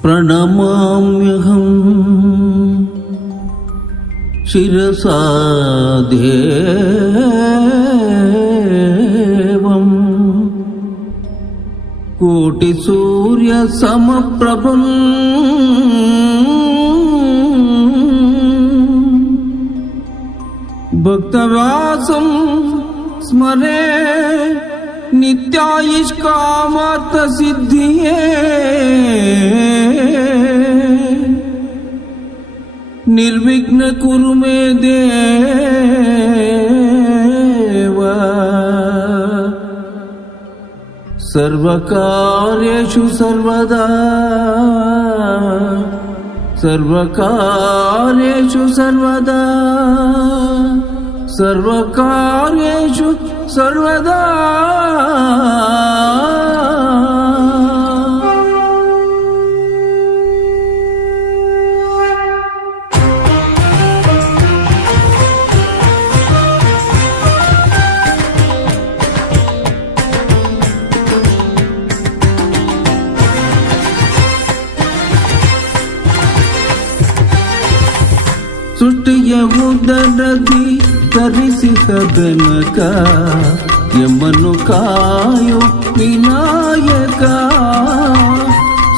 ಪ್ರಣಮಾಮ್ಯಹಂ ಶಿರಸಾ ದೇವಂ ಕೋಟಿ ಸೂರ್ಯ ಸಮಪ್ರಭಂ ಭಕ್ತವ್ಯಾಸಂ ಸ್ಮರೇ ನಿತ್ಯಾಯುಷ್ಕಾಮಾರ್ಥ ಸಿದ್ಧಿಯೇ ನಿರ್ವಿಘ್ನ ಕುರು ಮೇ ದೇವ ಸರ್ವಕಾರ್ಯೇಷು ಸರ್ವದಾ ಸರ್ವಕಾರ್ಯೇಷು ಸರ್ವದಾ ಸರ್ವಕಾರ್ಯೇಷು ಸರ್ವದಾ ಸೃಷ್ಟಿಯ ಉದರದಿ ತರಿಸಿದ ಬೆನಕ ಎಮ್ಮನ್ನು ಕಾಯೋ ವಿನಾಯಕ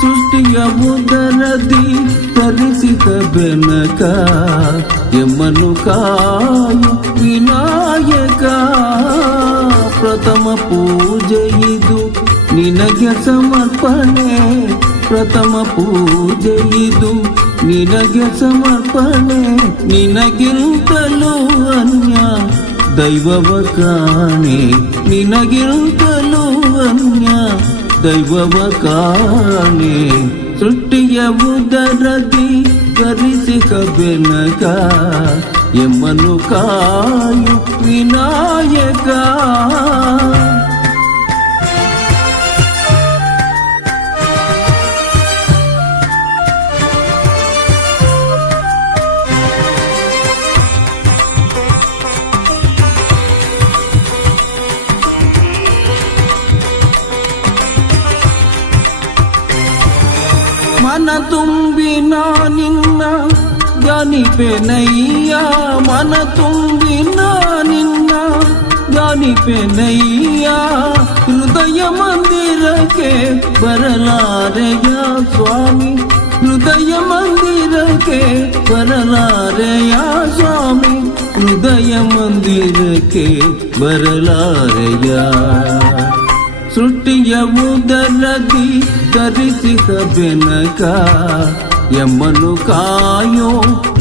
ಸೃಷ್ಟಿಯ ಉದರದಿ ತರಿಸಿದ ಬೆನಕ ಎಮ್ಮನ್ನು ಕಾಯೋ ವಿನಾಯಕ ಪ್ರಥಮ ಪೂಜೆ ಇದು ನಿನಗೆ ಸಮರ್ಪಣೆ ಪ್ರಥಮ ಪೂಜೆ ಇದು ನಿನಗೆ ಸಮರ್ಪಣೆ ನಿನಗಿಂತಲೂ ಅನ್ಯ ದೈವವ ಕಾಣೆ ನಿನಗಿಂತಲೂ ಅನ್ಯ ದೈವವ ಕಾಣೆ ಸೃಷ್ಟಿಯ ಉದರದಿ ಕರಿಸಿಕ ಬೆನಕ ಎಮ್ಮನು ಕಾಯು ವಿನಾಯಕ ಮನ ತುಂಬಿ ನಿನ್ನ ಧ್ಯಾನಿಪೆನಯ್ಯ ಮನ ತುಂಬಿ ನಿನ್ನ ಧ್ಯಾನಿಪೆನಯ್ಯ ಹೃದಯ ಮಂದಿರಕ್ಕೆ ಬರಲಾರೆಯ ಸ್ವಾಮಿ ಹೃದಯ ಮಂದಿರಕ್ಕೆ ಬರಲಾರೆಯ ಸ್ವಾಮಿ ಹೃದಯ ಮಂದಿರಕ್ಕೆ ಬರಲಾರೆಯ ಸೃಷ್ಟಿಯ ಉದರದಿ ಧರಿಸಿದ ಬೆನಕ ಎಮ್ಮನು ಕಾಯೋ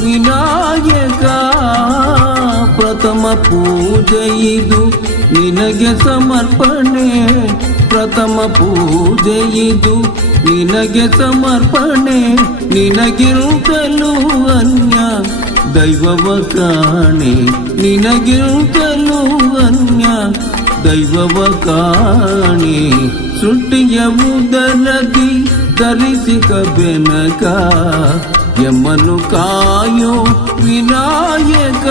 ವಿನಾಯಕ ಪ್ರಥಮ ಪೂಜೆ ಇದು ನಿನಗೆ ಸಮರ್ಪಣೆ ಪ್ರಥಮ ಪೂಜೆ ಇದು ನಿನಗೆ ಸಮರ್ಪಣೆ ನಿನಗಿರುತ್ತಲೂ ಅನ್ಯ ದೈವವ ಕಾಣೆ ನಿನಗಿರುತ್ತಲೂ ಅನ್ಯ ದೈವವ ಕಾಣೆ ಸೃಷ್ಟಿಯ ಉದರದಿ ಧರಿಸಿಕ ಬೆನಕ ಎಮ್ಮನು ಕಾಯೋ ವಿನಾಯಕ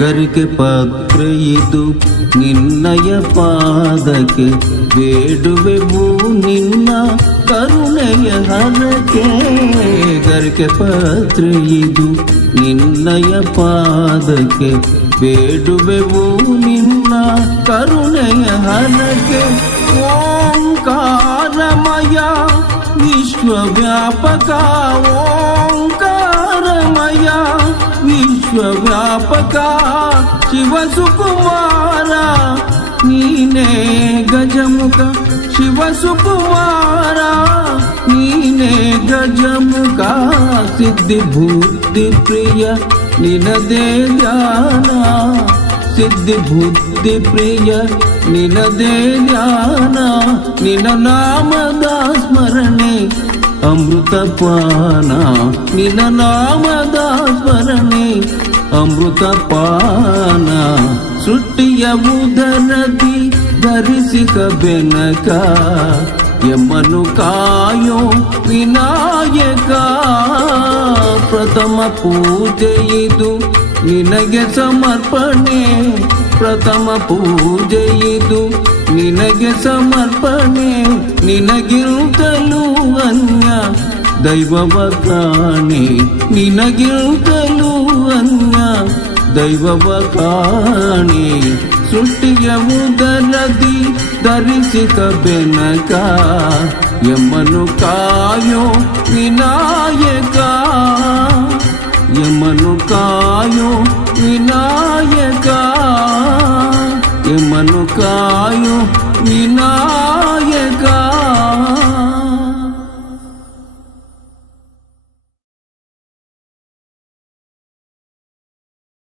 ಗರಿಕೆ ಪತ್ರ ಇದು ನಿನ್ನಯ ಪಾದಕ್ಕೆ ಬೇಡುವೆವು ನಿನ್ನ ಕರುಣೆಯ ಹರಕೆ ಗರಿಕೆ ಪತ್ರ ಇದು ನಿನ್ನಯ ಪಾದಕ್ಕೆ ಬೇಡುವೆವು ನಿನ್ನ ಕರುಣೆಯ ಹರಕೆ ಓಂಕಾರಮಯ ವಿಶ್ವವ್ಯಾಪಕ ಓಂಕಾರಮಯ ವಿಶ್ವವ್ಯಾಪಕ ಶಿವ ಸುಕುಮಾರ ನೀನೇ ಗಜಮುಖ ಶಿವ ಸುಕುಮಾರ ನೀನೇ ಗಜಮುಖ ಸಿದ್ಧಿ ಬುದ್ಧಿ ಪ್ರಿಯ ನಿನದೇ ಧ್ಯಾನ ಸಿದ್ಧಿ ಬುದ್ಧಿ ಪ್ರಿಯ ನಿನದೇ ಧ್ಯಾನ ನಿನ ನಾಮದ ಸ್ಮರಣೆ ಅಮೃತ ಪಾನ ನಿನ ನಾಮದ ಸ್ಮರಣೆ ಅಮೃತ ಪಾನ ಸೃಷ್ಟಿಯ ಉದರದಿ ಧರಿಸಿದ ಬೆನಕ ಯಮನು ಕಾಯೋ ವಿನಾಯಕ ಪ್ರಥಮ ಪೂಜೆ ಇದು ನಿನಗೆ ಸಮರ್ಪಣೆ ಪ್ರಥಮ ಪೂಜೆ ಇದು ನಿನಗೆ ಸಮರ್ಪಣೆ ನಿನಗಿಂತಲೂ ಅನ್ಯ ದೈವವ ಕಾಣೆ ನಿನಗಿಂತಲೂ ಅನ್ಯ ದೈವವ ಕಾಣೆ ಸೃಷ್ಟಿಯ ಉದರದಿ ಧರಿಸಿದ ಬೆನಕ ಯಮನು ಕಾಯೋ ವಿನಾಯಕ ಯಮನು ಕಾಯೋ ವಿನಾಯಕ ಯಮನು ಕಾಯೋ